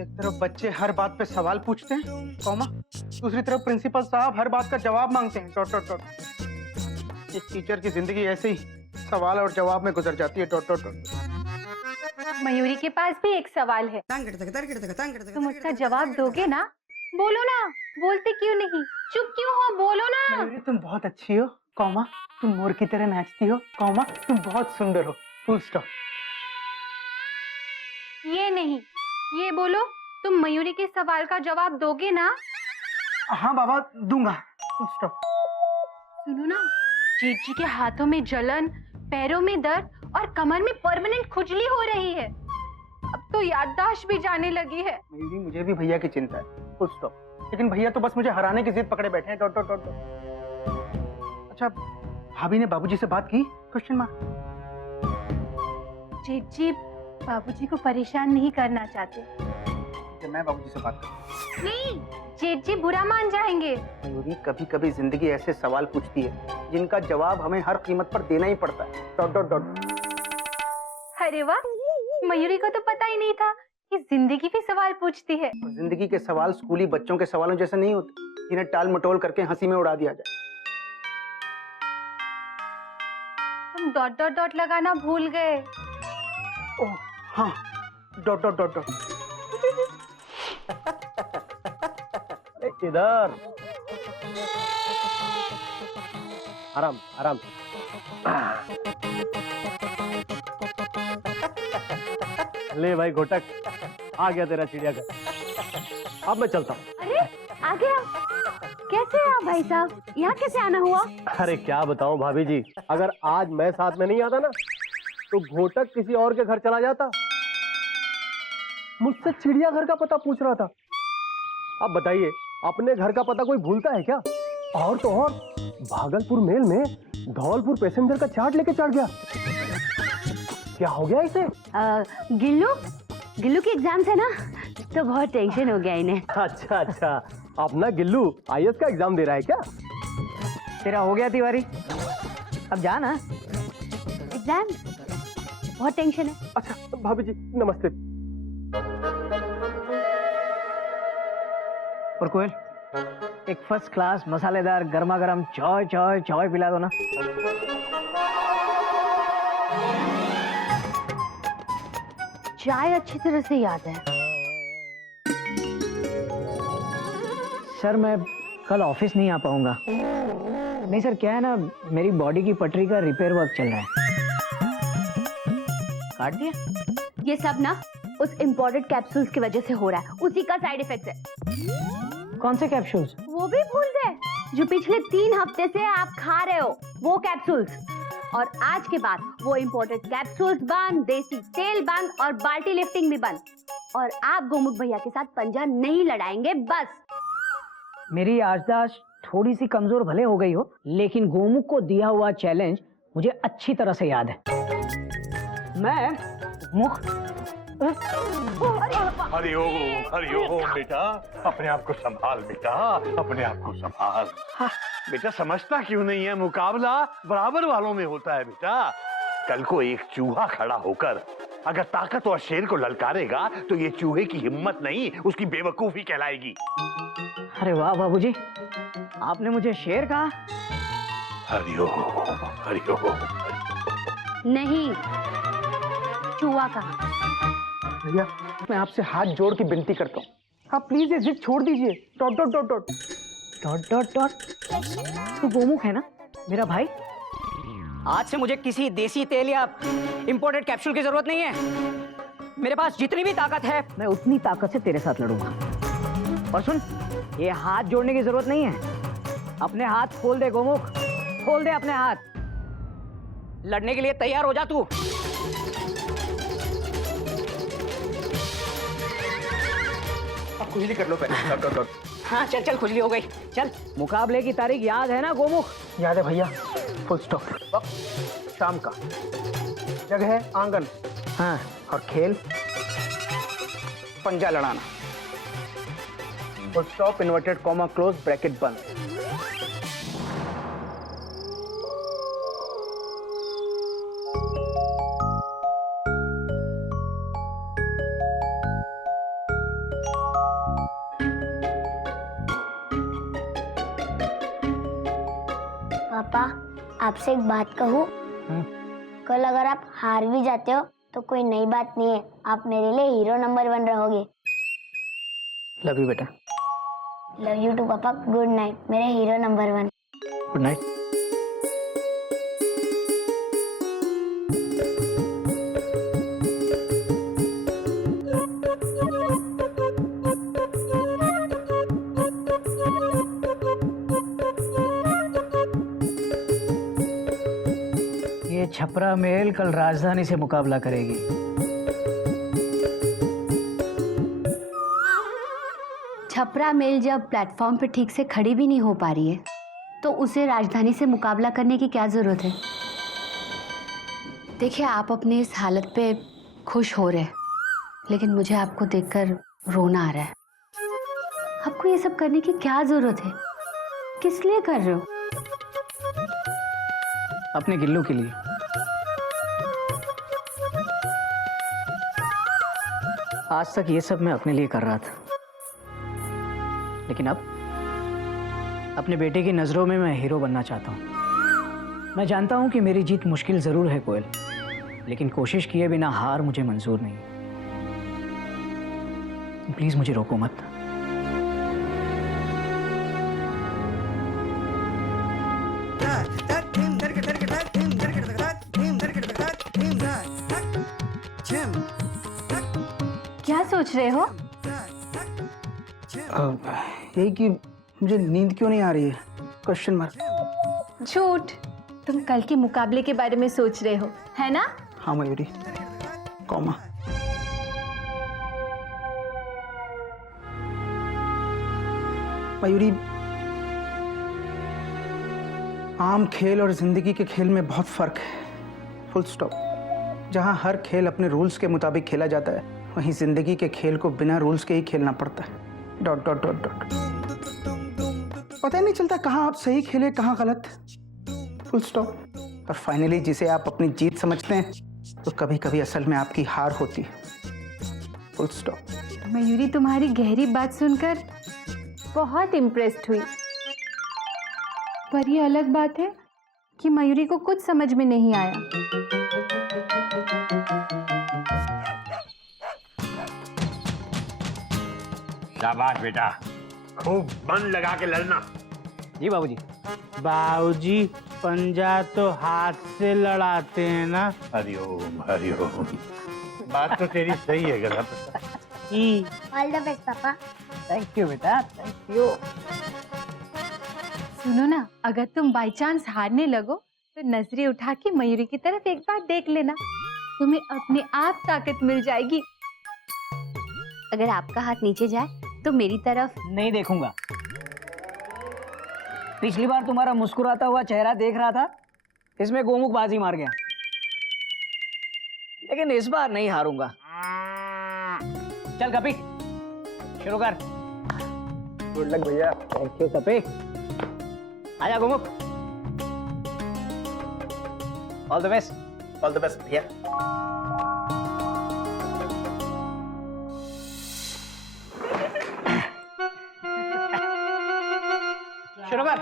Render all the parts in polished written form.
एक तरफ बच्चे हर बात पे सवाल पूछते हैं, कॉमा, दूसरी तरफ प्रिंसिपल साहब हर बात का जवाब मांगते हैं, डॉट डॉट डॉट। एक टीचर की जिंदगी ऐसे ही सवाल और जवाब में गुजर जाती है, डॉट डॉट डॉट। मयूरी के पास भी एक सवाल है, तुम उसका जवाब दोगे ना? बोलो ना, बोलते क्यों नहीं? चुप क्यों हो? बोलो ना। मयूरी तुम बहुत अच्छी हो, कॉमा, तुम मोर की तरह नाचती हो, कॉमा, तुम बहुत सुंदर हो, फुल स्टॉप। ये नहीं, ये बोलो, तुम मयूरी के सवाल का जवाब दोगे ना? हाँ बाबा, दूंगा, फुल स्टॉप। सुनो ना, जेठ जी के हाथों में जलन, पैरों में दर्द और कमर में परमानेंट खुजली हो रही है। अब तो याददाश्त भी जाने लगी है। मयूरी मुझे भी भैया की चिंता है, फुल स्टॉप। लेकिन भैया तो बस मुझे हराने की जिद पकड़े बैठे हैं, डॉट डॉट डॉट डॉट। अच्छा, भाभी ने बाबूजी से बात की? Question mark. जेठ जी बाबूजी को परेशान नहीं करना चाहते। तो मैं बाबूजी से बात करूं? नहीं, जेठ जी बुरा मान जाएंगे। मयूरी कभी कभी जिंदगी ऐसे सवाल पूछती है जिनका जवाब हमें हर कीमत पर देना ही पड़ता है, डॉट डॉट डॉट। अरे वाह, मयूरी को तो पता ही नहीं था कि जिंदगी भी सवाल पूछती है। और जिंदगी के सवाल स्कूली बच्चों के सवालों जैसे नहीं होते जिन्हें टाल मटोल करके हंसी में उड़ा दिया जाए। तुम डॉट डॉट डॉट लगाना भूल गए। ओह हाँ, डॉट डॉट डॉट डॉट। इधर आराम आराम। ले भाई घोटक, आ गया तेरा चिड़ियाघर। अब मैं चलता हूँ। अरे आ गया? कैसे आप भाई साहब, यहाँ कैसे आना हुआ? अरे क्या बताऊं भाभी जी, अगर आज मैं साथ में नहीं आता ना तो घोटक किसी और के घर चला जाता। मुझसे चिड़ियाघर का पता पूछ रहा था। अब बताइए, अपने घर का पता कोई भूलता है क्या? और तो और भागलपुर मेल में धौलपुर पैसेंजर का चार्ट लेके चढ़ गया। क्या हो गया इसे? गिल्लू की एग्जाम है ना, तो बहुत टेंशन हो गया इन्हें। अच्छा अच्छा, अपना गिल्लू आईएएस का एग्जाम दे रहा है क्या? तेरा हो गया तिवारी, अब जा ना। एग्जाम बहुत टेंशन है। अच्छा भाभी जी नमस्ते। और कोयल, एक फर्स्ट क्लास मसालेदार गर्मा गर्म चाय चाय चाय पिला दो ना। चाय अच्छी तरह से याद है। सर मैं कल ऑफिस नहीं आ पाऊंगा। नहीं सर, क्या है ना, मेरी बॉडी की पटरी का रिपेयर वर्क चल रहा है। काट दिया? ये सब ना उस इम्पोर्टेड कैप्सूल्स की वजह से हो रहा है, उसी का साइड इफेक्ट है। कौन से कैप्सूल्स? वो भी भूल गए? जो पिछले 3 हफ्ते से आप खा रहे हो वो कैप्सूल्स। और आज के बाद वो इम्पोर्टेड कैप्सूल्स बंद, देसी तेल बंद और बाल्टी लिफ्टिंग भी बंद। और आप गोमुख भैया के साथ पंजा नहीं लड़ाएंगे, बस। मेरी याददाश्त थोड़ी सी कमजोर भले हो गई हो, लेकिन गोमुख को दिया हुआ चैलेंज मुझे अच्छी तरह से याद है। मैं मुख हरिओम बेटा, अपने आप को संभाल बेटा, अपने आप को संभाल। बेटा समझता क्यों नहीं है, मुकाबला बराबर वालों में होता है बेटा। कल को एक चूहा खड़ा होकर अगर ताकतवर शेर को ललकारेगा तो ये चूहे की हिम्मत नहीं, उसकी बेवकूफी कहलाएगी। अरे वाह बाबूजी, आपने मुझे शेर कहा। हरिओम हरिओम। नहीं, चूहा कहा। भैया मैं आपसे हाथ जोड़ के विनती करता हूँ, आप प्लीज ये जिद छोड़ दीजिए, dot dot dot dot dot dot dot. तू गोमुख है ना मेरा भाई? आज से मुझे किसी देसी तेल या इंपोर्टेड कैप्सूल की जरूरत नहीं है। मेरे पास जितनी भी ताकत है मैं उतनी ताकत से तेरे साथ लड़ूंगा। और सुन, ये हाथ जोड़ने की जरूरत नहीं है। अपने हाथ खोल दे गोमुख, खोल दे अपने हाथ। लड़ने के लिए तैयार हो जा तू। आप खुजली कर लो पहले, डॉट डॉट डॉट। हाँ चल चल, खुजली हो गई। चल, मुकाबले की तारीख याद है ना गोमुख? याद है भैया, फुल स्टॉप। वक्त शाम का, जगह है आंगन, हाँ, और खेल पंजा लड़ाना। Full stop, inverted comma, close bracket बंद। आपसे एक बात कहूँ? कल अगर आप हार भी जाते हो तो कोई नई बात नहीं है, आप मेरे लिए हीरो नंबर 1 रहोगे। लव यू बेटा। लव यू टू पापा। गुड नाइट मेरे हीरो नंबर 1। Good night. ये छपरा मेल कल राजधानी से मुकाबला करेगी। छपरा मेल जब प्लेटफॉर्म पे ठीक से खड़ी भी नहीं हो पा रही है तो उसे राजधानी से मुकाबला करने की क्या जरूरत है? देखिए, आप अपनी इस हालत पे खुश हो रहे हैं, लेकिन मुझे आपको देखकर रोना आ रहा है। आपको ये सब करने की क्या जरूरत है? किस लिए कर रहे हो? अपने गिल्लू के लिए। आज तक ये सब मैं अपने लिए कर रहा था, लेकिन अब अपने बेटे की नजरों में मैं हीरो बनना चाहता हूँ। मैं जानता हूँ कि मेरी जीत मुश्किल जरूर है कोयल, लेकिन कोशिश किए बिना हार मुझे मंजूर नहीं। प्लीज मुझे रोको मत। क्या सोच रहे हो? यही कि मुझे नींद क्यों नहीं आ रही है? Question mark. झूठ। तुम कल के मुकाबले के बारे में सोच रहे हो, है ना? हाँ मयूरी, कॉमा। मयूरी, आम खेल और जिंदगी के खेल में बहुत फर्क है। Full stop. जहाँ हर खेल अपने रूल्स के मुताबिक खेला जाता है, वहीं जिंदगी के खेल को बिना रूल्स के ही खेलना पड़ता है। Dot dot dot dot. पता ही नहीं चलता कहाँ आप सही खेले कहाँ गलत। Full stop. और फाइनली जिसे आप अपनी जीत समझते हैं, तो कभी कभी असल में आपकी हार होती है। Full stop. मयूरी, तुम्हारी गहरी बात सुनकर बहुत इम्प्रेस्ड हुई, पर ये अलग बात है कि मयूरी को कुछ समझ में नहीं आया। शाबाश बेटा, खूब मन लगा के लड़ना। जी बाबूजी। बाबूजी, पंजा तो हाथ से लड़ाते हैं ना। हरिओम हरिओम। बात तो तेरी सही है गलत। ऑल द बेस्ट पापा। थैंक यू बेटा, थैंक यू। सुनो ना, अगर तुम बाई चांस हारने लगो तो नजरें उठा के मयूरी की तरफ एक बार देख लेना, तुम्हें अपने आप ताकत मिल जाएगी। अगर आपका हाथ नीचे जाए तो मेरी तरफ। नहीं देखूंगा। पिछली बार तुम्हारा मुस्कुराता हुआ चेहरा देख रहा था, इसमें गोमुख बाजी मार गया, लेकिन इस बार नहीं हारूंगा। चल कपी, शुरू कर। गुड लक भैया। थैंक यू कपी। आजा Gomukh. All the best. All the best भैया। शुरू कर।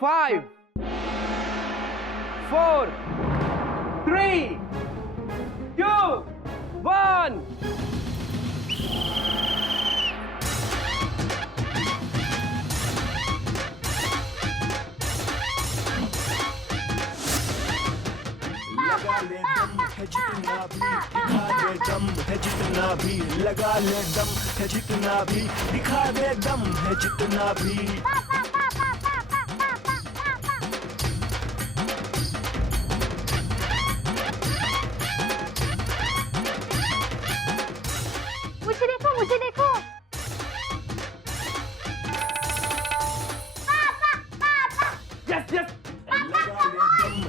5 4 3 2 1। जितना भी लगा ले दम है, जितना भी दिखा दे दम है, जितना भी। मुझे देखो, मुझे देखो। Yes yes.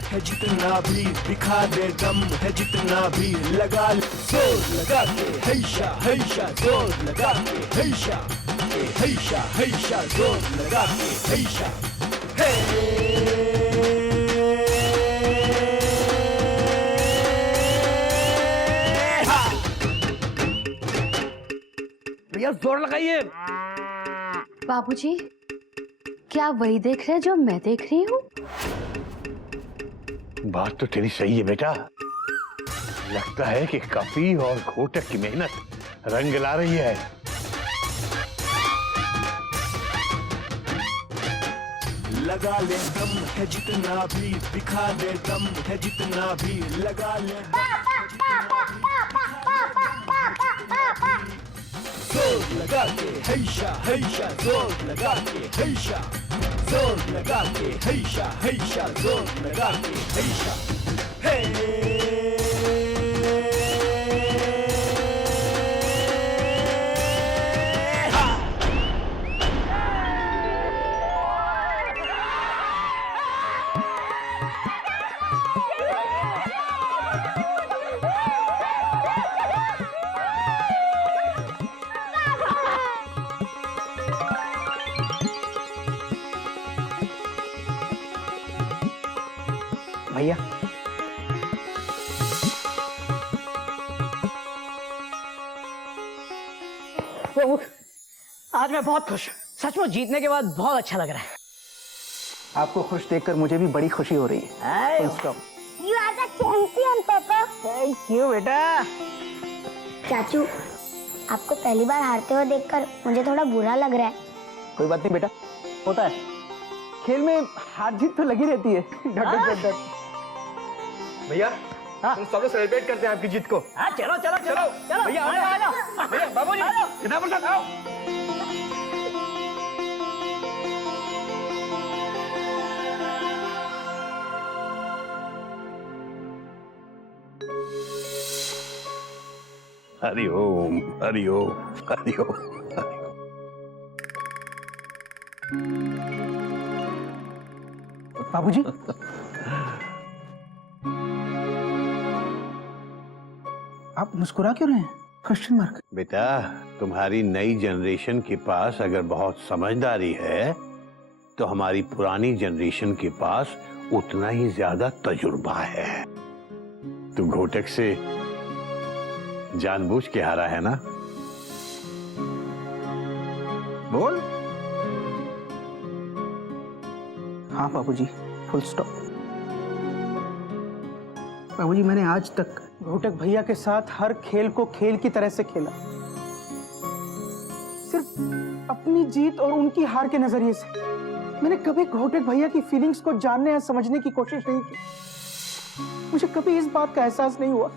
है जितना भी दिखा दे दम है, जितना भी लगा ले जोर लगा के, हैशा हैशा जोर लगा के, हैशा हैशा हैशा जोर लगा के, हैशा भैया जोर लगाइए। बाबूजी, क्या वही देख रहे जो मैं देख रही हूँ? बात तो तेरी सही है बेटा। लगता है कि कपी और घोटक की मेहनत रंग ला रही है। लगा ले दम है जितना भी, दिखा दे दम है जितना भी, लगा ले जोर लगा के हैशा हैशा, जोर लगा के हैशा, जोर लगा के हैशा हैशा, जोर लगा के हैशा हे। भैया वो, आज मैं बहुत खुश हूँ। सचमुच जीतने के बाद बहुत अच्छा लग रहा है। आपको खुश देखकर मुझे भी बड़ी खुशी हो रही है। Full stop. You are the champion, पापा। थैंक यू बेटा। चाचू, आपको पहली बार हारते हुए देखकर मुझे थोड़ा बुरा लग रहा है। कोई बात नहीं बेटा, होता है। खेल में हार जीत तो लगी रहती है। डट। भैया हम सब लोग सेलिब्रेट करते हैं आपकी जीत को। हाँ चलो चलो चलो चलो भैया आ जाओ। भैया बाबूजी कितना प्रसाद आओ। हरि ओम हरि ओम हरि ओम। बाबूजी, आप मुस्कुरा क्यों रहे हैं? Question mark. बेटा, तुम्हारी नई जनरेशन के पास अगर बहुत समझदारी है तो हमारी पुरानी जनरेशन के पास उतना ही ज्यादा तजुर्बा है। तू घोटक से जानबूझ के हारा है ना? बोल। हाँ बाबूजी, फुल स्टॉप। बाबूजी, मैंने आज तक घोटक भैया के साथ हर खेल को खेल की तरह से खेला, सिर्फ अपनी जीत और उनकी हार के नजरिए से। मैंने कभी घोटक भैया की फीलिंग्स को जानने या समझने की कोशिश नहीं की। मुझे कभी इस बात का एहसास नहीं हुआ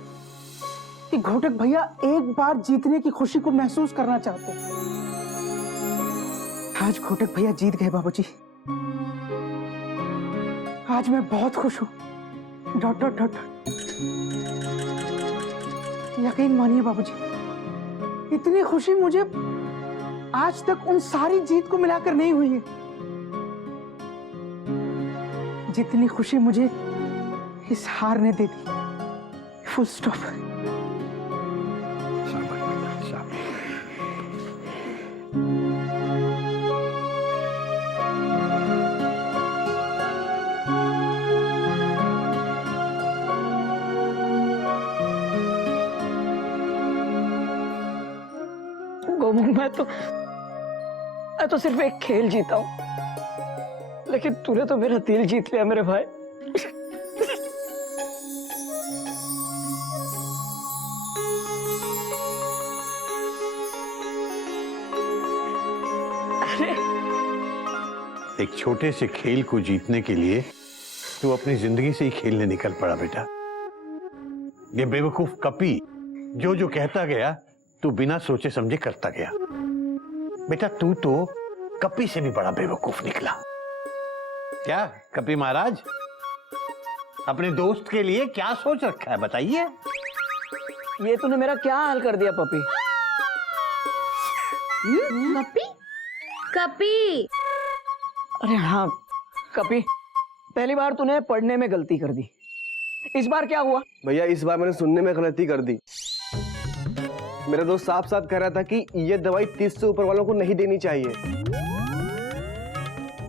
कि घोटक भैया एक बार जीतने की खुशी को महसूस करना चाहते हैं। आज घोटक भैया जीत गए बाबूजी। आज मैं बहुत खुश हूँ। Dot dot dot. यकीन मानिए बाबूजी, इतनी खुशी मुझे आज तक उन सारी जीत को मिलाकर नहीं हुई है जितनी खुशी मुझे इस हार ने दे दी। Full stop. गोमू, मैं तो सिर्फ एक खेल जीता हूं, लेकिन तूने तो मेरा दिल जीत लिया मेरे भाई। एक छोटे से खेल को जीतने के लिए तू अपनी जिंदगी से ही खेलने निकल पड़ा बेटा। ये बेवकूफ कपी जो कहता गया तू बिना सोचे समझे करता गया। बेटा, तू तो कपी से भी बड़ा बेवकूफ निकला। क्या कपी महाराज, अपने दोस्त के लिए क्या सोच रखा है बताइए? ये तूने मेरा क्या हाल कर दिया पपी। कपी? कपी? अरे हाँ कपी, पहली बार तूने पढ़ने में गलती कर दी। इस बार क्या हुआ? भैया इस बार मैंने सुनने में गलती कर दी। मेरा दोस्त साफ साफ कह रहा था कि ये दवाई 30 से ऊपर वालों को नहीं देनी चाहिए,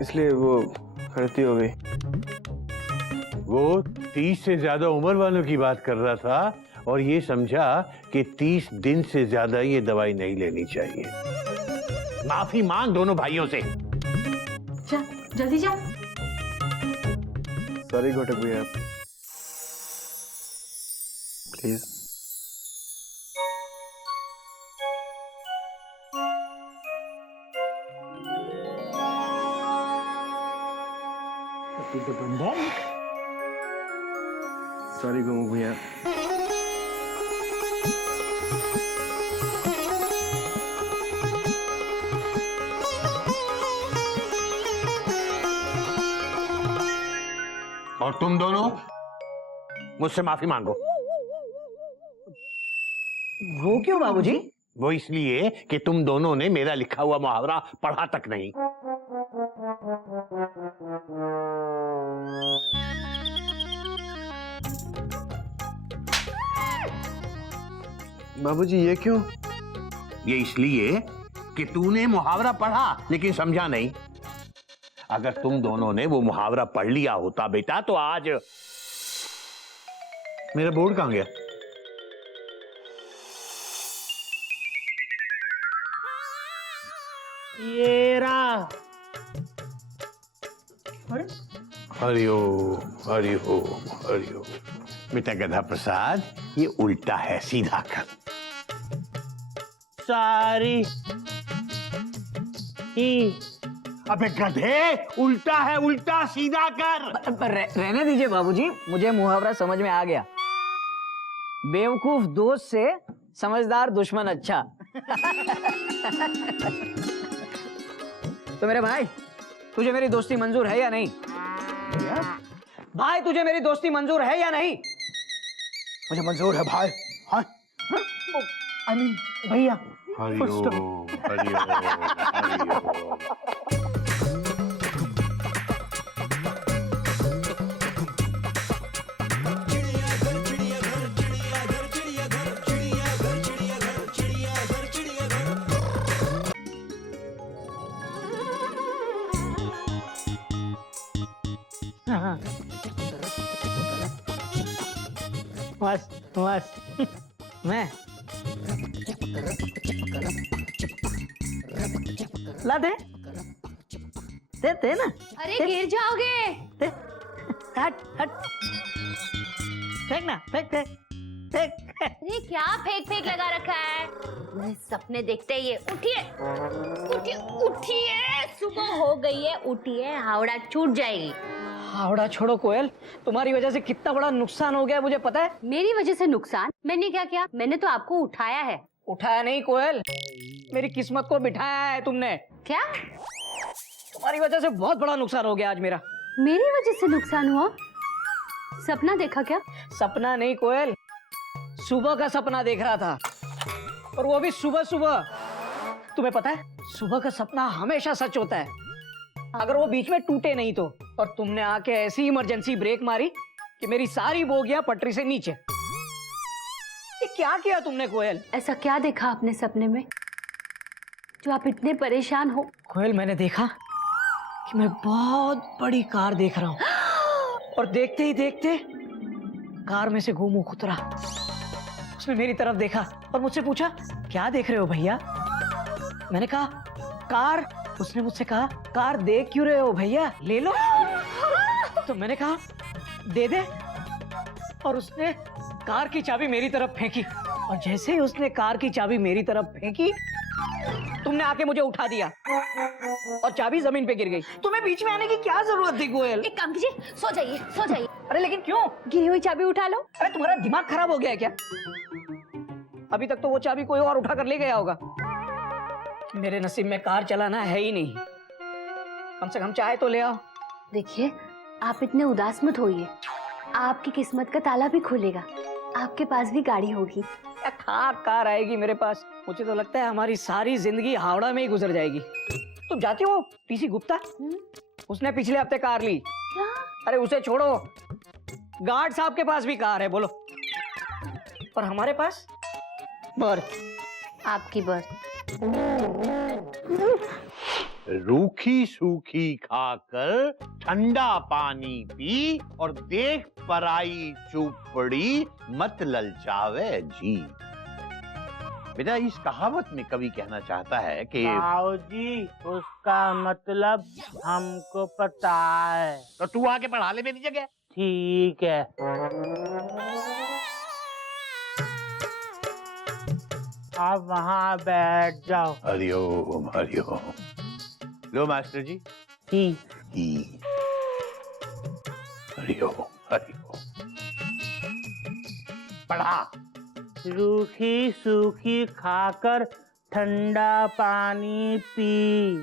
इसलिए वो गलती हो गई। वो 30 से ज्यादा उम्र वालों की बात कर रहा था और ये समझा कि 30 दिन से ज्यादा ये दवाई नहीं लेनी चाहिए। माफी मांग दोनों भाइयों से। जल्दी जा। सॉरी घोटक भैया, प्लीज। सॉरी गोमू भैया। और तुम दोनों मुझसे माफी मांगो। वो क्यों बाबूजी? वो इसलिए कि तुम दोनों ने मेरा लिखा हुआ मुहावरा पढ़ा तक नहीं। बाबूजी ये क्यों? ये इसलिए कि तूने मुहावरा पढ़ा लेकिन समझा नहीं। अगर तुम दोनों ने वो मुहावरा पढ़ लिया होता बेटा तो आज मेरा बोर्ड कहां गया? ये रहा। हरिओम हरिओम हरिओम। बेटा गधा प्रसाद, ये उल्टा है, सीधा कर। सारी ही। अबे गधे, उल्टा है, उल्टा सीधा कर। रहने दीजिए बाबूजी, मुझे मुहावरा समझ में आ गया। बेवकूफ दोस्त से समझदार दुश्मन अच्छा। तो मेरे भाई, तुझे मेरी दोस्ती मंजूर है या नहीं? भाई तुझे मेरी दोस्ती मंजूर है या नहीं? मुझे मंजूर है भाई। हाँ आई मीन भैया। हरिओम हरिओम हरिओम। मस्त मस्त। मैं ला दे दे ना। अरे गिर जाओगे। दे। हट हट। फेंक ना, फेंक फेंक फेंक। अरे क्या फेंक फेंक लगा रखा है? मैं सपने देखते ही है। उठिए उठिए उठिए, सुबह हो गई है, उठिए, हावड़ा छूट जाएगी। हावड़ा छोड़ो कोयल, तुम्हारी वजह से कितना बड़ा नुकसान हो गया मुझे पता है। मेरी वजह से नुकसान? मैंने क्या किया? मैंने तो आपको उठाया है। उठाया नहीं कोयल, मेरी किस्मत को बिठाया है तुमने। क्या? तुम्हारी वजह से बहुत बड़ा नुकसान हो गया आज मेरा। मेरी वजह से नुकसान हुआ? सपना देखा क्या? सपना नहीं कोयल, सुबह का सपना देख रहा था, और वो भी सुबह सुबह। तुम्हें पता है, सुबह का सपना हमेशा सच होता है अगर वो बीच में टूटे नहीं तो। और तुमने आके ऐसी इमरजेंसी ब्रेक मारी कि मेरी सारी बोगियां पटरी से नीचे। ये क्या किया तुमने कोयल? ऐसा क्या देखा आपने सपने में जो आप इतने परेशान हो? कोयल, मैंने देखा कि मैं बहुत बड़ी कार देख रहा हूँ, और देखते ही देखते कार में से गोमू उतरा। उसने मेरी तरफ देखा और मुझसे पूछा, क्या देख रहे हो भैया? मैंने कहा, कार। उसने मुझसे कहा, कार देख क्यों रहे हो भैया, ले लो। तो मैंने कहा, दे दे। और उसने कार की चाबी मेरी तरफ फेंकी, और जैसे ही उसने कार की चाबी मेरी तरफ फेंकी, तुमने आके मुझे उठा दिया और चाबी जमीन पे गिर गई। तुम्हें बीच में आने की क्या जरूरत थी कोयल? एक काम कीजिए, सो जाइए सो जाइए। अरे लेकिन क्यों? गिरी हुई चाबी उठा लो। अरे तुम्हारा दिमाग खराब हो गया है क्या? अभी तक तो वो चाबी कोई और उठा कर ले गया होगा। मेरे नसीब में कार चलाना है ही नहीं। कम से कम चाय तो ले आओ। देखिए, आप इतने उदास मत होइए, आपकी किस्मत का ताला भी खुलेगा, आपके पास भी गाड़ी होगी। क्या कार आएगी मेरे पास? मुझे तो लगता है हमारी सारी जिंदगी हावड़ा में ही गुजर जाएगी। तुम जाती हो पीसी गुप्ता? उसने पिछले हफ्ते कार ली। क्या? अरे उसे छोड़ो, गार्ड साहब के पास भी कार है, बोलो। और हमारे पास बर्थ। आपकी बर्थ। रूखी सूखी खाकर ठंडा पानी पी, और देख पराई चुपड़ी, मत ललचावे जी। बेटा इस कहावत में कवि कहना चाहता है कि बाबूजी उसका मतलब हमको पता है। तो तू आके पढ़ा ले मेरी जगह। ठीक है। आप वहाँ बैठ जाओ। हरिओम हरिओम। लो मास्टर जी। ठीक। हरिओम हरिओम। पढ़ा। रूखी सूखी खाकर ठंडा पानी पी,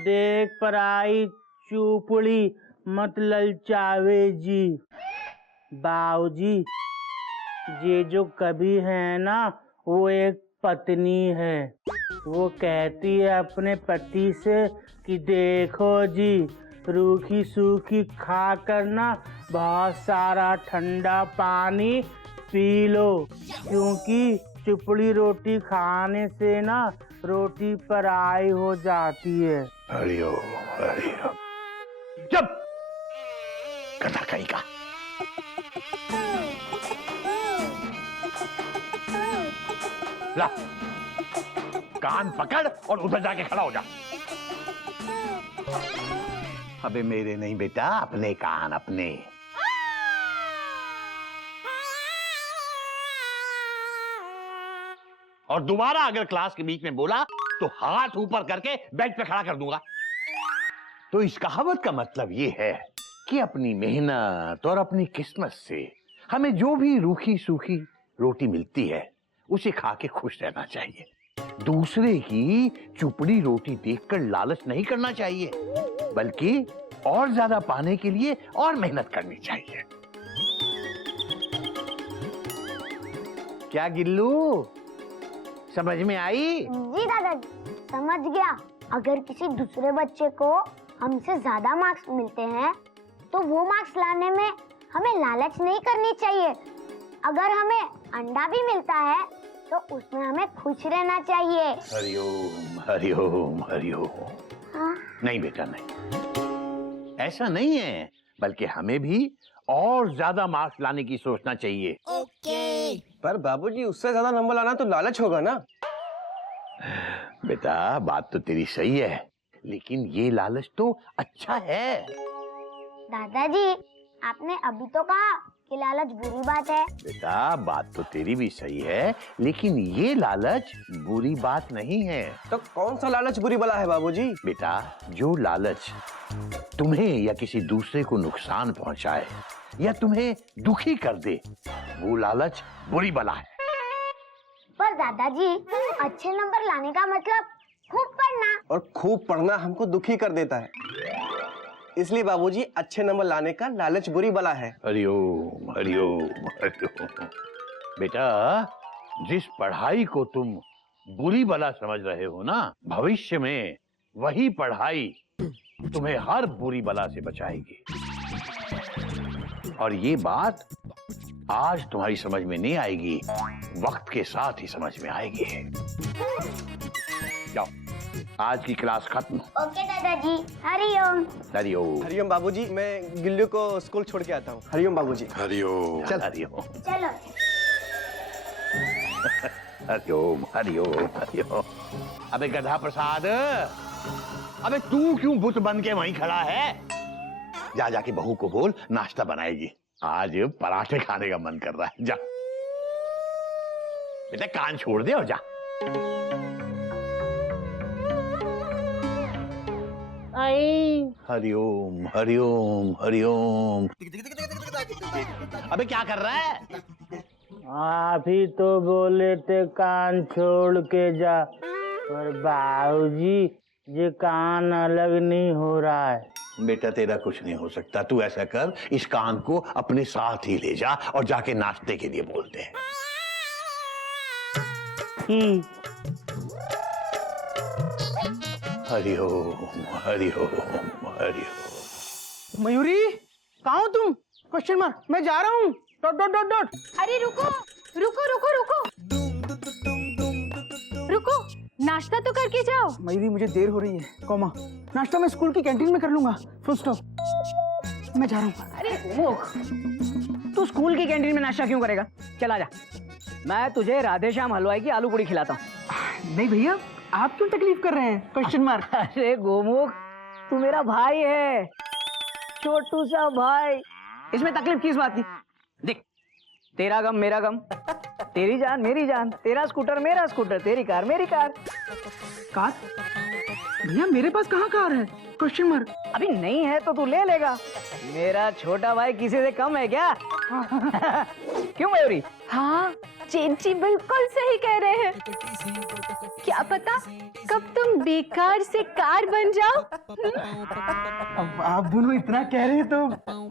देख पराई चूपड़ी मत ललचावे जी। बाऊजी ये जो कवि है ना वो एक पत्नी है। वो कहती है अपने पति से कि देखो जी रूखी सूखी खाकर ना बहुत सारा ठंडा पानी पी लो, क्योंकि चुपड़ी रोटी खाने से ना रोटी पराई हो जाती है। हरिओम हरिओम। चुप कथा कहीं का। ला कान पकड़ और उधर जाके खड़ा हो जा। अबे मेरे नहीं बेटा, अपने कान अपने। और दोबारा अगर क्लास के बीच में बोला तो हाथ ऊपर करके बेंच पे खड़ा कर दूंगा। तो इस कहावत का मतलब ये है कि अपनी मेहनत और अपनी किस्मत से हमें जो भी रूखी सूखी रोटी मिलती है उसे खा के खुश रहना चाहिए। दूसरे की चुपड़ी रोटी देखकर लालच नहीं करना चाहिए, बल्कि और ज्यादा पाने के लिए और मेहनत करनी चाहिए। क्या गिल्लू, समझ में आई? जी दादाजी, समझ गया। अगर किसी दूसरे बच्चे को हमसे ज्यादा मार्क्स मिलते हैं तो वो मार्क्स लाने में हमें लालच नहीं करनी चाहिए। अगर हमें अंडा भी मिलता है तो उसमें हमें खुश रहना चाहिए। हरिओम हरिओम हरिओम। हाँ? नहीं बेटा नहीं, ऐसा नहीं है, बल्कि हमें भी और ज्यादा मार्क्स लाने की सोचना चाहिए। पर बाबूजी उससे ज्यादा नंबर लाना तो लालच होगा ना। बेटा बात तो तेरी सही है, लेकिन ये लालच तो अच्छा है। दादाजी आपने अभी तो कहा कि लालच बुरी बात है। बेटा बात तो तेरी भी सही है, लेकिन ये लालच बुरी बात नहीं है। तो कौन सा लालच बुरी बला है बाबूजी? बेटा जो लालच तुम्हें या किसी दूसरे को नुकसान पहुंचाए या तुम्हें दुखी कर दे, वो लालच बुरी बला है। पर दादाजी अच्छे नंबर लाने का मतलब खूब पढ़ना। और खूब पढ़ना हमको दुखी कर देता है, इसलिए बाबूजी अच्छे नंबर लाने का लालच बुरी बला है। हरिओम हरिओम हरिओम। बेटा जिस पढ़ाई को तुम बुरी बला समझ रहे हो ना, भविष्य में वही पढ़ाई तुम्हें हर बुरी बला से बचाएगी। और ये बात आज तुम्हारी समझ में नहीं आएगी, वक्त के साथ ही समझ में आएगी। जाओ आज की क्लास खत्म। ओके दादाजी, हरिओम। हरिओम हरिओम बाबूजी, मैं गिल्लू को स्कूल छोड़ के आता हूँ। हरिओम बाबूजी। हरिओम चल हरिओम चलो। हरिओम हरिओम हरिओम। अबे गधा प्रसाद, अबे तू क्यों बुत बन के वहीं खड़ा है? जा जाके बहू को बोल नाश्ता बनाएगी, आज पराठे खाने का मन कर रहा है। जा बेटा कान छोड़ दे और जा। आई हरिओम हरिओम हरिओम। अबे क्या कर रहा है? आप ही तो बोले थे कान छोड़ के जा, पर बाबूजी ये कान अलग नहीं हो रहा है। बेटा तेरा कुछ नहीं हो सकता, तू ऐसा कर इस कान को अपने साथ ही ले जा और जाके नाश्ते के लिए बोलते हैं। हरिओम हरिओम हरिओम। मयूरी कहाँ हो तुम? Question mark. मैं जा रहा हूँ। Dot dot dot dot. अरे रुको रुको रुको रुको रुको, नाश्ता तो करके जाओ। मयूरी मुझे देर हो रही है, कॉमा नाश्ता मैं स्कूल की कैंटीन में कर लूंगा, फुल स्टॉप। मैं जा रहा हूँ। अरे तू तू स्कूल की कैंटीन में नाश्ता क्यों करेगा? चला जा, मैं तुझे राधेश्याम हलवाई की आलू पूड़ी खिलाता हूँ। नहीं भैया, आप क्यों तकलीफ कर रहे हैं? Question mark. अरे गोमुख, तू मेरा भाई है, छोटू सा भाई, इसमें तकलीफ किस बात की? देख, तेरा गम मेरा गम, तेरी जान मेरी जान, तेरा स्कूटर मेरा स्कूटर, तेरी कार मेरी कार। कार? भैया मेरे पास कहाँ कार है? Question mark. अभी नहीं है तो तू ले लेगा। मेरा छोटा भाई किसी से कम है क्या? क्यों मयूरी? हाँ, चेंची बिल्कुल सही कह रहे हैं। क्या पता कब तुम बेकार से कार बन जाओ। अब आप दोनों इतना कह रहे हैं तो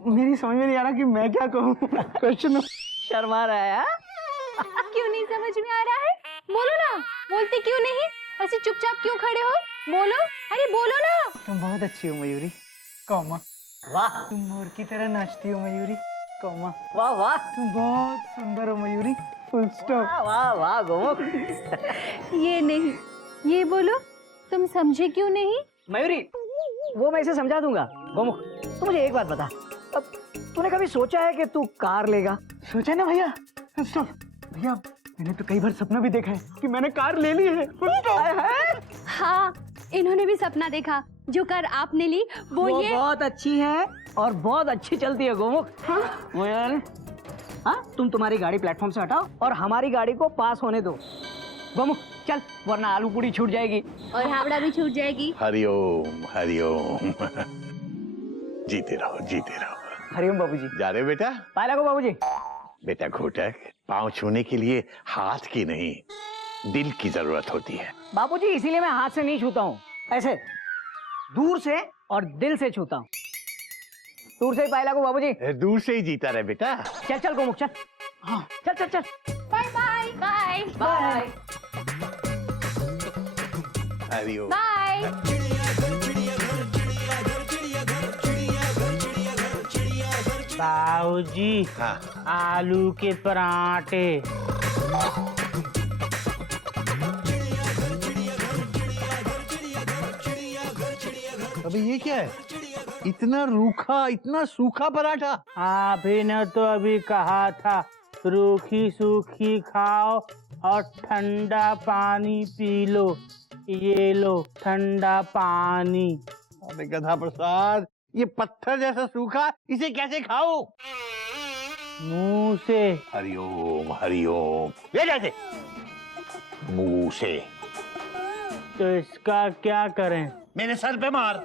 मेरी समझ में नहीं आ रहा कि मैं क्या कहूँ। क्वेश्चन शर्मा रहा है? क्यों नहीं समझ में आ रहा है? बोलो ना, बोलते क्यों नहीं? ऐसे चुपचाप क्यों खड़े हो? बोलो, अरे बोलो ना। तुम बहुत अच्छी हो मयूरी, कौमा। वाह तुम मोर की तरह नाचती हो मयूरी, कौमा। वाह वाह तुम बहुत सुंदर हो मयूरी, फुल स्टॉप। वाह वाह गोमुख। ये नहीं, ये बोलो, तुम समझे क्यों नहीं? मयूरी, वो मैं इसे समझा दूंगा। गोमुख, तू मुझे एक बात बता, अब तूने कभी सोचा है कि तू कार लेगा? सोचा ना भैया, फुल स्टॉप। भैया मैंने तो कई बार सपना भी देखा है कि मैंने कार ले ली है, फुल स्टॉप। हाँ, इन्होंने भी सपना देखा, जो कार आपने ली वो ये। बहुत अच्छी है और बहुत अच्छी चलती है गोमुख। हाँ? हाँ, तुम तुम्हारी गाड़ी प्लेटफॉर्म से हटाओ और हमारी गाड़ी को पास होने दो। गोमुख चल, वरना आलू पूड़ी छूट जाएगी और हावड़ा भी छूट जाएगी। हरिओम हरिओम। जीते रहो जीते रहो। हरिओम बाबूजी। जा रहे बेटा? पायला को बाबूजी। बेटा घोटक, पाँव छूने के लिए हाथ की नहीं दिल की जरूरत होती है। बाबूजी, इसीलिए मैं हाथ से नहीं छूता हूँ, ऐसे दूर से और दिल से छूता हूँ। दूर से ही पायला को बाबूजी। दूर से ही जीता रहे बेटा। चल चल गोमुख चल। हाँ चल चल चल। Bye bye bye bye Hariom. Bye. बाबूजी, हाँ आलू के पराठे। अबे ये क्या है? इतना रूखा, इतना सूखा पराठा। आप ही ने तो अभी कहा था रूखी सूखी खाओ और ठंडा पानी पी लो। ये लो ठंडा पानी। अबे गधा प्रसाद, ये पत्थर जैसा सूखा, इसे कैसे खाओ? मुंह से। हरिओम हरिओम। ये कैसे? मुंह से। तो इसका क्या करें? मेरे सर पे मार।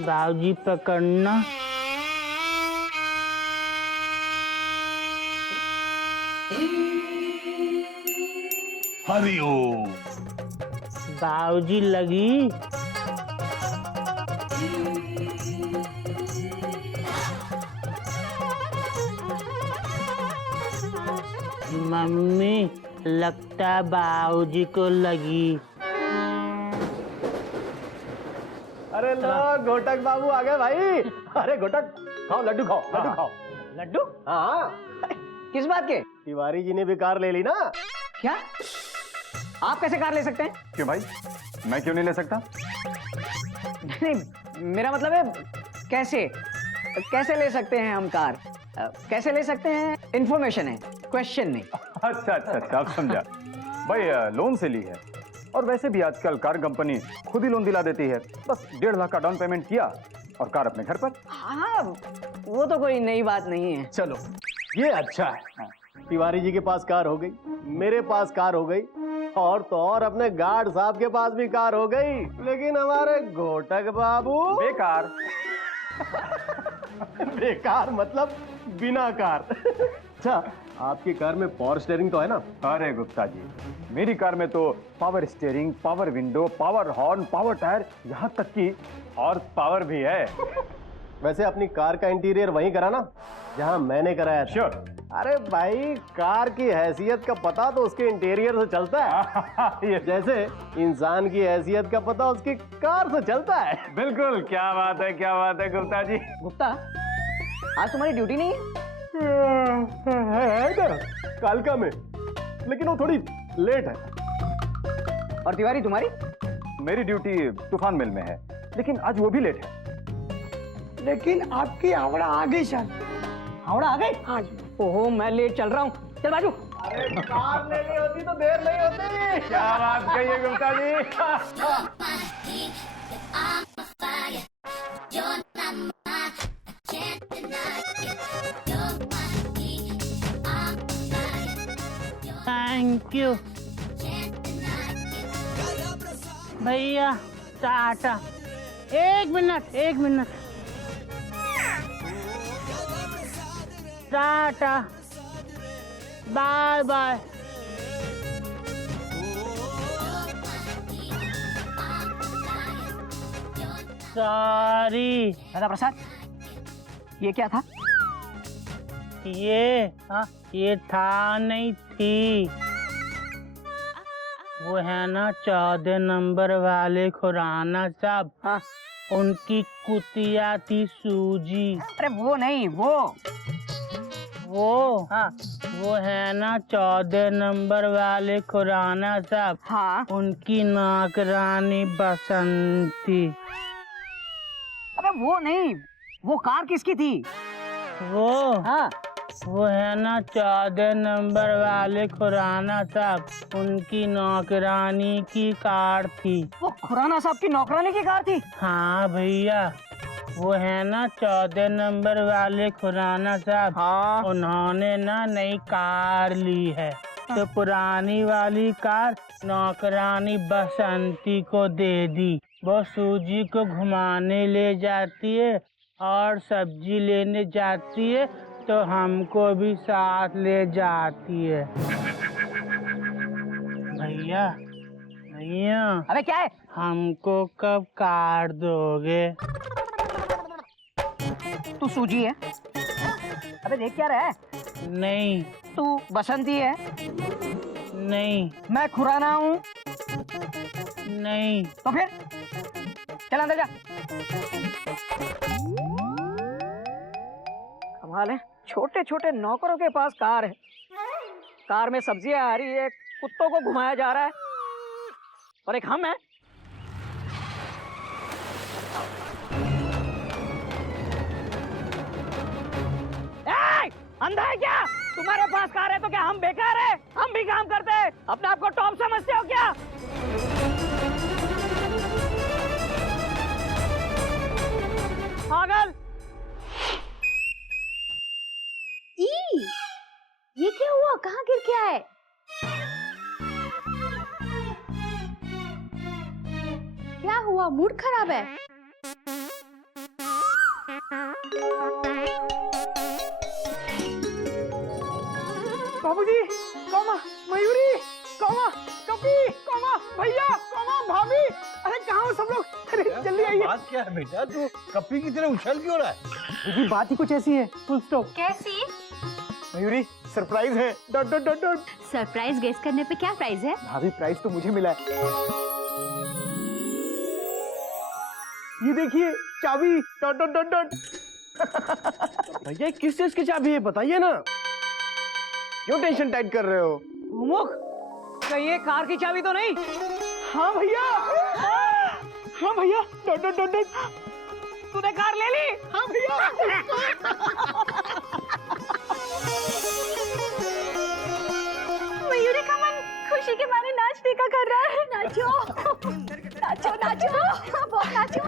बाबूजी पकड़ना। हरिओम। बाबूजी लगी। मम्मी, लगता बाबूजी को लगी। अरे लो, घोटक बाबू आ गए भाई। अरे घोटक खाओ, लड्डू खाओ, लड्डू खाओ। लड्डू? हाँ, किस बात के? तिवारी जी ने भी कार ले ली ना। क्या आप कैसे कार ले सकते हैं? क्यों भाई, मैं क्यों नहीं ले सकता? नहीं, मेरा मतलब है कैसे कैसे ले सकते हैं हम कार? कैसे ले सकते हैं इंफॉर्मेशन है, क्वेश्चन नहीं। अच्छा अच्छा अच्छा, आप समझा भाई। लोन से ली है, और वैसे भी आजकल कार कंपनी खुद ही लोन दिला देती है। बस 1.5 लाख का डाउन पेमेंट किया और कार अपने घर पर। हाँ, वो तो कोई नई बात नहीं है। चलो, ये अच्छा है। तिवारी जी के पास कार हो गई, मेरे पास कार हो गई, और तो और अपने गार्ड साहब के पास भी कार हो गई। लेकिन हमारे घोटक बाबू बेकार। बेकार मतलब बिना कार। अच्छा, आपकी कार में पावर स्टीयरिंग तो है ना? अरे गुप्ता जी, मेरी कार में तो power steering, power window, power horn, power tyre, यहाँ तक कि हॉर्स पावर भी है। वैसे अपनी कार का इंटीरियर वहीं करा ना जहां मैंने कराया था? श्योर। अरे भाई, कार की हैसियत का पता तो उसके इंटीरियर से चलता है। ये जैसे इंसान की हैसियत का पता उसकी कार से चलता है। बिल्कुल, क्या बात है, क्या बात है गुप्ता जी। गुप्ता, आज तुम्हारी ड्यूटी नहीं है? है इधर कालका में, लेकिन वो थोड़ी लेट है। और तिवारी तुम्हारी? मेरी ड्यूटी तूफान मिल में है, लेकिन आज वो भी लेट है। लेकिन आपकी आवड़ा आ गई शायद। हावड़ा आ गई? हाँ जी। ओहो मैं लेट चल रहा हूँ, चल बाजू। अरे कार लेनी होती तो देर नहीं होती। क्या बात कही गुप्ता जी। थैंक यू भैया। टाटा। एक minute tata bye bye. Sorry. दादा प्रसाद, ये क्या था? ये था नहीं थी। वो है ना 14 नंबर वाले खुराना साहब। हाँ। उनकी कुतिया थी सूजी। अरे वो नहीं, वो हाँ, वो है ना 14 नंबर वाले खुराना साहब। हाँ। उनकी नौकरानी बसंती। अबे वो नहीं, वो कार किसकी थी? वो हाँ। वो है ना 14 नंबर वाले खुराना साहब। उनकी नौकरानी की कार थी। वो खुराना साहब की नौकरानी की कार थी? हाँ भैया, वो है ना 14 नंबर वाले खुराना साहब। हाँ। उन्होंने ना नई कार ली है, तो पुरानी वाली कार नौकरानी बसंती को दे दी। वो सूजी को घुमाने ले जाती है और सब्जी लेने जाती है, तो हमको भी साथ ले जाती है। भैया अबे क्या है? हमको कब कार दोगे? तू सूजी है? अबे देख क्या रहा है? नहीं तू बसंती है? नहीं मैं खुराना हूँ? नहीं। तो फिर चल अंदर जा। कमाल है, छोटे छोटे नौकरों के पास कार है। कार में सब्जियां आ रही है, कुत्तों को घुमाया जा रहा है, और एक हम है। अंधा है क्या? तुम्हारे पास कार है तो क्या हम बेकार है? हम भी काम करते हैं। अपने आप को टॉप समझते हो क्या? पागल। ये क्या हुआ? कहाँ गिर के आए? क्या हुआ? मूड खराब है? बाबूजी, कौमा, मयूरी, कौमा, कपी, कौमा, भैया, कौमा, भाभी, अरे कहाँ हो सब लोग? अरे जल्दी आइए। बात क्या है बेटा, तू कपी की तरह उछल क्यों रहा है? क्योंकि बात ही कुछ ऐसी है। Full stop. कैसी? मयूरी, सरप्राइज है। Dot dot dot dot. Surprise guess करने पे क्या प्राइस है? भाभी, प्राइज तो मुझे मिला है। ये देखिए, चाबी। Dot dot dot dot. भैया किस चीज की चाबी है बताइए ना, क्यों टेंशन टाइट कर रहे हो? मुख, कहीं ये कार की चाबी तो नहीं? हाँ भैया, हाँ भैया। Dot dot dot dot. तूने कार ले ली? हाँ भैया। मयूरी का मन खुशी के मारे नाचने का कर रहा है। नाचो नाचो नाचो, बहुत नाचो।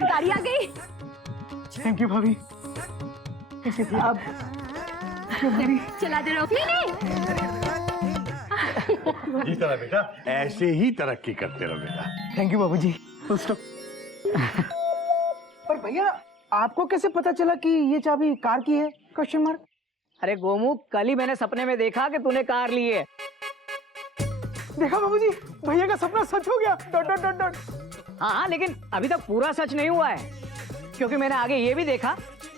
गाड़ी आ गई। थैंक यू भाभी। आप चला दे रहो। इस तरह बेटा, ऐसे ही तरक्की करते रहो बेटा। थैंक यू बाबूजी। Full stop. पर भैया, आपको कैसे पता चला कि ये चाबी कार की है? Question mark. अरे गोमुख, कल ही मैंने सपने में देखा कि तूने कार ली है। देखा बाबूजी, भैया का सपना सच हो गया। Dot dot dot dot. हाँ, लेकिन अभी तक पूरा सच नहीं हुआ है, क्योंकि मैंने आगे ये भी देखा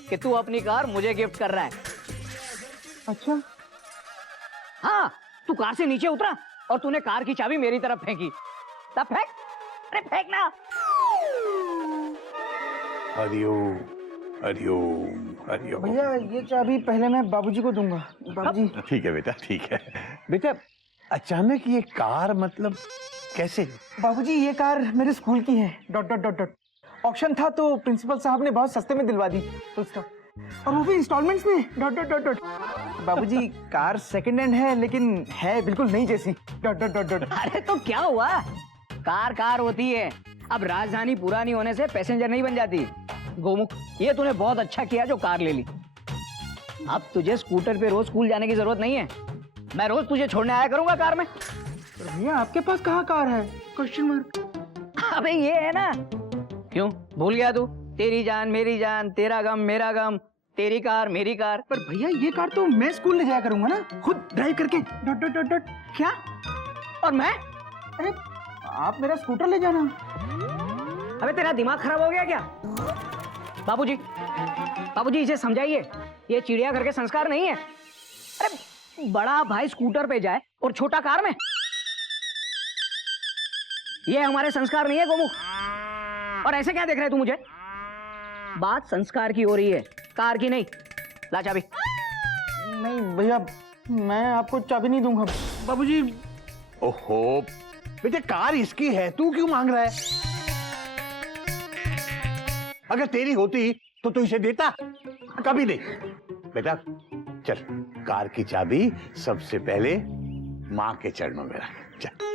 कि तू अपनी कार मुझे गिफ्ट कर रहा है। अच्छा। हाँ, तू कार से नीचे उतरा और तूने कार की चाबी मेरी तरफ फेंकी। तब फेंक, अरे फेंकना। हरिओम हरिओम हरिओम। भैया, ये चाबी पहले मैं बाबूजी को दूंगा। बाबूजी। ठीक है बेटा, ठीक है बेटा। अचानक ये कार मतलब कैसे? बाबूजी ये कार मेरे स्कूल की है। Dot dot dot dot. Auction था तो प्रिंसिपल साहब ने बहुत सस्ते में दिलवा दी। Full stop. और वो भी इंस्टॉलमेंट्स में। Dot dot dot dot. बाबूजी कार सेकंड हैंड है लेकिन है बिल्कुल नई जैसी। Dot dot dot dot. अरे तो क्या हुआ, कार कार होती है। अब राजधानी पुरानी होने से पैसेंजर नहीं बन जाती। गोमुख, ये तूने बहुत अच्छा किया जो कार ले ली। अब तुझे स्कूटर पे रोज स्कूल जाने की जरूरत नहीं है। मैं रोज तुझे छोड़ने आया करूंगा कार में। भैया आपके पास कहाँ कार है? Question mark. अबे ये है ना। क्यों भूल गया तू? तेरी जान मेरी जान, तेरा गम मेरा गम, तेरी कार मेरी कार। पर भैया ये कार तो मैं स्कूल ले जाया करूंगा ना, खुद ड्राइव करके। Dot dot dot dot. क्या? और मैं? अरे आप मेरा स्कूटर ले जाना। अबे तेरा दिमाग खराब हो गया क्या? बाबूजी, बाबूजी इसे समझाइए, ये चिड़ियाघर के संस्कार नहीं है। अरे बड़ा भाई स्कूटर पे जाए और छोटा कार में, ये हमारे संस्कार नहीं है गोमुख। और ऐसे क्या देख रहे तू मुझे? बात संस्कार की हो रही है, कार की नहीं। ला चाबी। नहीं भैया मैं आपको चाबी नहीं दूंगा। बाबूजी ओहो बेटे, कार इसकी है, तू क्यों मांग रहा है? अगर तेरी होती तो तू इसे देता? कभी नहीं। बेटा चल, कार की चाबी सबसे पहले माँ के चरणों में रख। चल।